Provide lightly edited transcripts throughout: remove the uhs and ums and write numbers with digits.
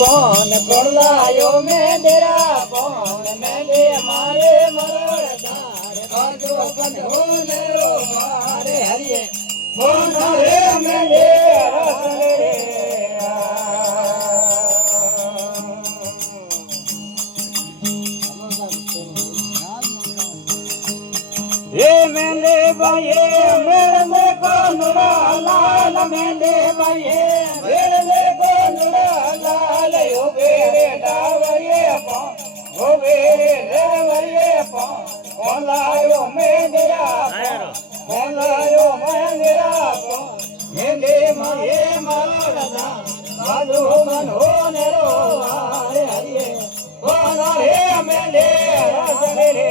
कौन लायो मेरा कौन मेरे मारे मरदार बाजो बंधो मेरो मारे हरिये कौन रे मेरे रसरे ये मेले भाई मेरे कौन लाल मेले भाई मेरे कौन लाल यो बेरे डावरिये ओ बेरे डावरिये कौन लायो मेरा कौन लायो मेरा मेले माये मरदा बाजू बनो नेरो हरे हरिये कौन रे मेले रसरे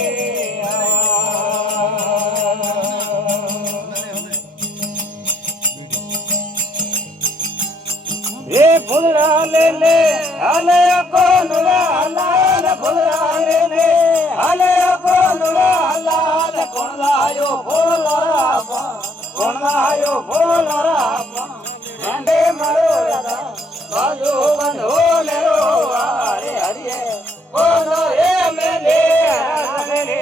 ये फुलरा ले हले कौन लाल फुलरा ले हले कौन लाल कौन लायो फुलरा मंडे मरो राधा बाजू बंधो मेरो हरे हरिये कौन रे मेले मेले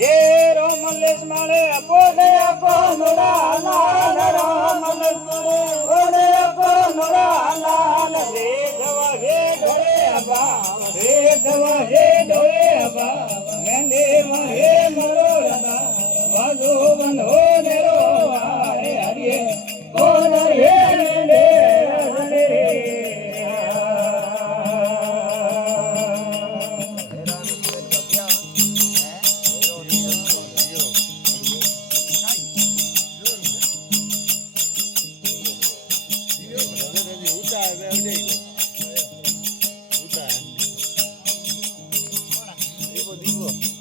ये रोमलेश माले पोडे कौन लाल रोमलेश माले पोडे कौन लाल रे जवा हे ढोले अबा मेंदे महे मरो राधा बाजू बंधो मेरो हरे हरिये कौन रे मेले रसरे Digo.